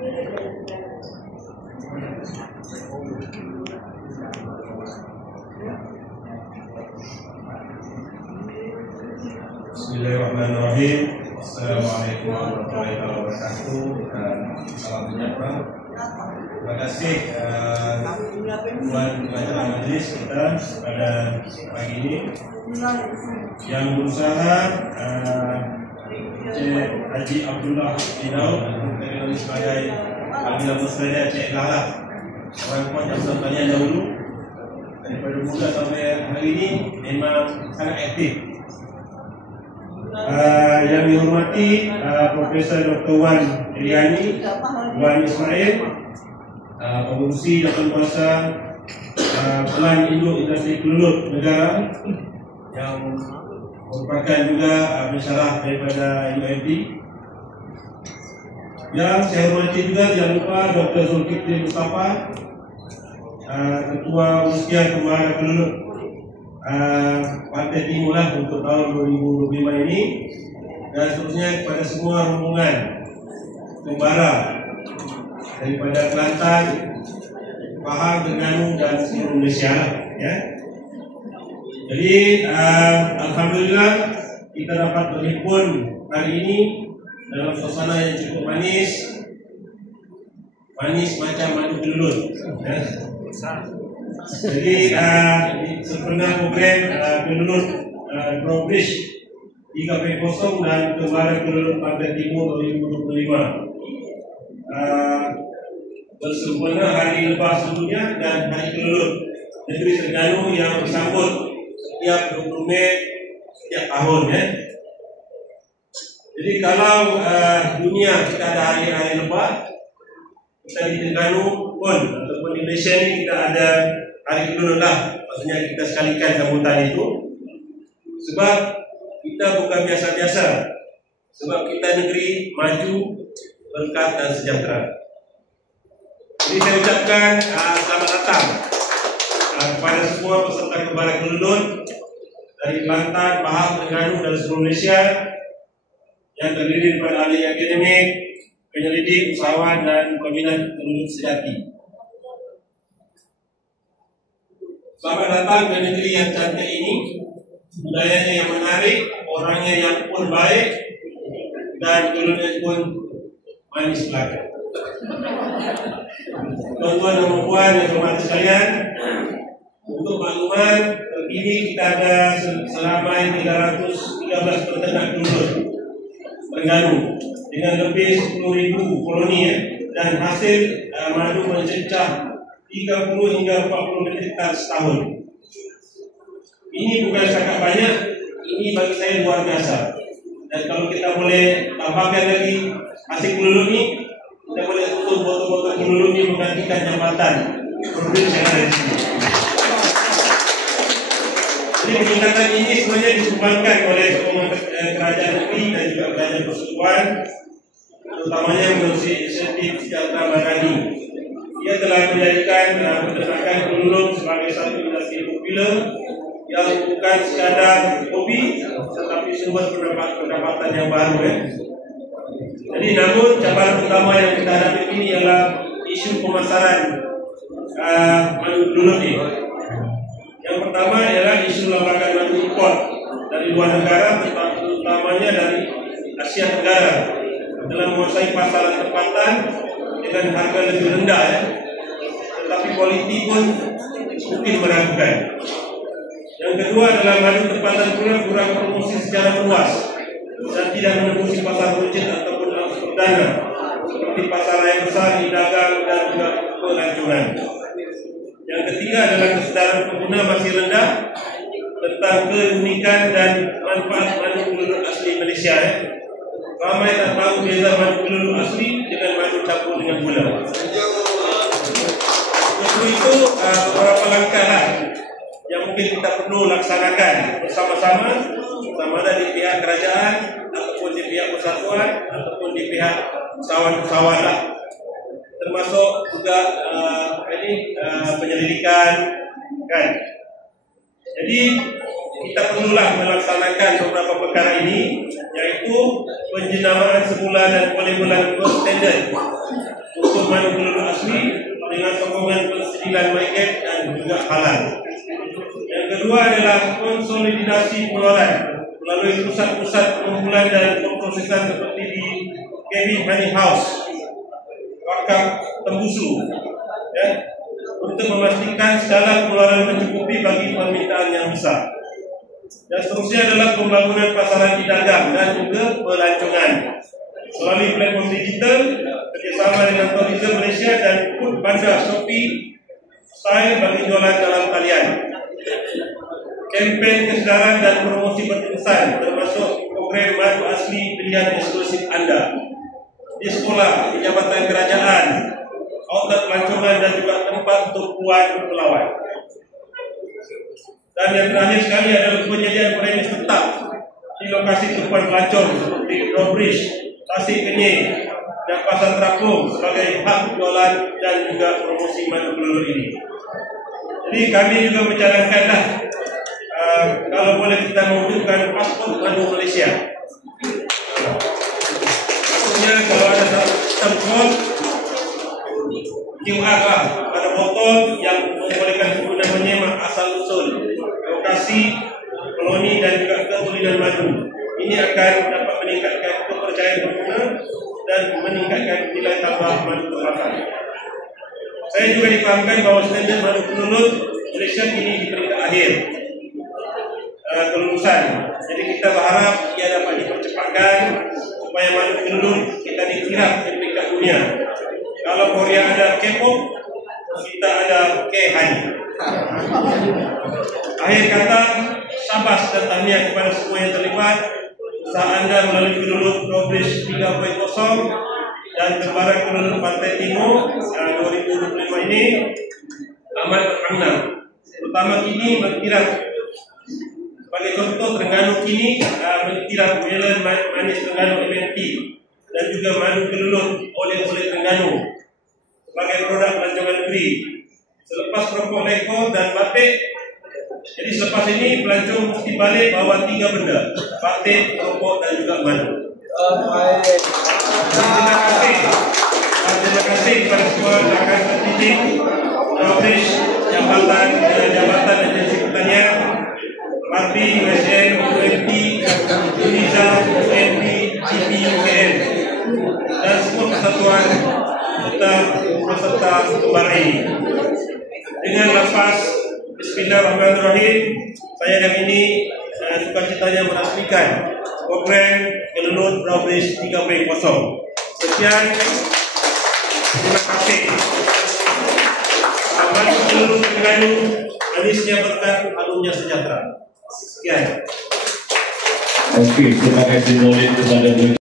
Bismillahirrahmanirrahim. Assalamualaikum warahmatullahi wabarakatuh. Salam sejahtera. Terima kasih Tuan Pengacara Majlis kita pada pagi ini yang berusaha Cik Haji Abdullah Dinau yang sebagai Panggilan Muslimat Cik Lala, orang puan yang bertanya dahulu daripada muda sampai hari ini memang sangat aktif. Yang dihormati Profesor Dr. Wan Iriani, Wan Ismail, pengurusi Jabatan Kuasa Pelan Induk Industri Kelulut Negara yang merupakan juga pensyarah daripada UMP. Yang saya hormati juga jangan lupa Dr. Zulkifli Mustafa, Ketua Urusian Pembahana Kelulut Pantai Timur lah untuk tahun 2025 ini, dan seterusnya kepada semua rombongan pembara daripada Kelantan, Pahang, Terengganu dan seluruh Malaysia ya. Jadi alhamdulillah kita dapat berhimpun hari ini dalam suasana yang cukup manis macam madu kelulut ya. Jadi sempena program kelulut Bridge 3.0 dan Pembara Kelulut Pantai Timur 2025 bersempena hari lepas sebelumnya dan hari kelulut negeri Terengganu yang bersambut setiap 20 Mei setiap tahun ya. Jadi kalau dunia kita ada hari-hari lepas, kita di Terengganu pun ataupun di Malaysia ini kita ada hari kelulut lah. Maksudnya kita sekalikan sambutan itu, sebab kita bukan biasa-biasa, sebab kita negeri maju, berkat dan sejahtera. Jadi saya ucapkan selamat datang kepada semua peserta Pembara Kelulut dari Kelantan, Pahang, Terengganu dan seluruh Malaysia yang terdiri daripada ahli akademik, penyelidik, usahawan dan pembina kelulut sejati. Selamat datang ke negeri yang cantik ini, budayanya yang menarik, orangnya yang pun baik, dan kelulutnya pun manis belaka. Tuan-tuan dan puan yang hormat sekalian, untuk makluman, terkini kita ada seramai 313 peternak kelulut Terengganu dengan lebih 10.000 koloni ya, dan hasil madu mencecah 30 hingga 40 metrik ton setahun. Ini bukan sangat banyak, ini bagi saya luar biasa. Dan kalau kita boleh tambahkan lagi hasil kelulut ini, kita boleh tutup botol-botol kelulut ini menggantikan jambatan produksi yang ada di sini. Jadi peningkatan ini sebenarnya disumbangkan oleh kerajaan negeri dan juga kerajaan persekutuan, terutamanya melalui insentif sejahtera Madani. Ia telah menjadikan peternakan kelulut sebagai satu industri popular yang bukan sekadar hobi, tetapi sumber pendapatan yang baru ya. Jadi namun cabaran utama yang kita hadapi ini ialah isu pemasaran madu kelulut ini. Yang pertama ialah isu lambakan madu import dari luar negara, terutamanya dari Asia Tenggara, telah menguasai pasaran tempatan dengan harga lebih rendah ya. Tetapi kualiti pun mungkin meragukan. Yang kedua adalah madu tempatan kurang promosi secara luas dan tidak menembusi pasar runcit ataupun perdana seperti pasar yang besar, dagang dan juga pelancongan. Yang ketiga adalah kesedaran pengguna masih rendah tentang keunikan dan manfaat madu kelulut asli Malaysia ya. Ramai tak tahu beza madu kelulut asli dengan madu campur dengan gula. Untuk itu beberapa langkah lah yang mungkin kita perlu laksanakan bersama-sama, sama ada di pihak kerajaan ataupun di pihak persatuan ataupun di pihak usahawan-usahawan lah. Termasuk juga penyelidikan kan. Jadi kita perlulah melaksanakan beberapa perkara ini, yaitu penjenamaan semula dan pelebelan standard untuk madu peluru asli dengan sokongan persediaan market dan juga halal. Yang kedua adalah konsolidasi pengeluaran melalui pusat-pusat pengumpulan dan pemprosesan seperti di KB Honey House, Wakaf Tembusu, untuk memastikan segala pengeluaran mencukupi bagi permintaan yang besar. Dan seterusnya adalah pembangunan pasaran di dagang dan juga pelancongan melalui platform digital kerjasama dengan Tourism Malaysia dan Food Bandar Shopee Style bagi jualan dalam talian. Kempen kesedaran dan promosi berterusan termasuk program madu asli pilihan eksklusif anda di sekolah, di jabatan kerajaan, outlet pelancongan dan juga tempat untuk puan pelawat. Dan yang terakhir sekali adalah penyediaan premis tetap di lokasi tumpuan pelancong seperti Drawbridge, Tasik Kenyir dan Pasar Terapung sebagai hak jualan dan juga promosi madu peluru ini. Jadi kami juga mencarankanlah kalau boleh kita mewujudkan paspor madu Malaysia. Maksudnya kalau ada tempon QR lah pada botol yang membolehkan pengguna menyemak asal usul, lokasi, koloni dan juga ketulisan madu. Ini akan dapat meningkatkan kepercayaan pengguna dan meningkatkan nilai tambah madu terdapat. Saya juga dipahamkan bahawa standard madu penulut Malaysia kini di peringkat akhir kelulusan. Jadi kita berharap ia dapat dipercepatkan supaya madu penulut kita dikira di peringkat dunia. Kalau Korea ada K-pop, kita ada K-honey. Akhir kata, sabas dan tahniah kepada semua yang terlibat. Usaha anda melalui penulut Drawbridge 3.0 dan Gembaran Penulut Pantai Timur 2025 ini amat bermakna. Pertama kini berkira sebagai contoh Terengganu kini mengiktiraf melon manis Terengganu MNP dan juga madu penulut oleh-oleh Terengganu sebagai produk pelancongan negeri. Selepas rokok lekor dan batik, jadi selepas ini pelancong mesti balik bawa 3 benda: batik, rokok dan juga madu. Terima kasih kepada semua rakan terdidik Drawbridge, Jabatan Agensi Pertanian, Parti, USN, UMP, Uniza, UMP, GP, UKM, dan semua persatuan serta peserta kembara ini. Dengan lafaz Bismillahirrahmanirrahim, saya yang ini sukacitanya merasmikan program Penulut Drawbridge 3.0. Sekian, terima kasih. Madu penulut Terengganu, manisnya berkat, harumnya sejahtera. Sekian. Oke, terima kasih kepada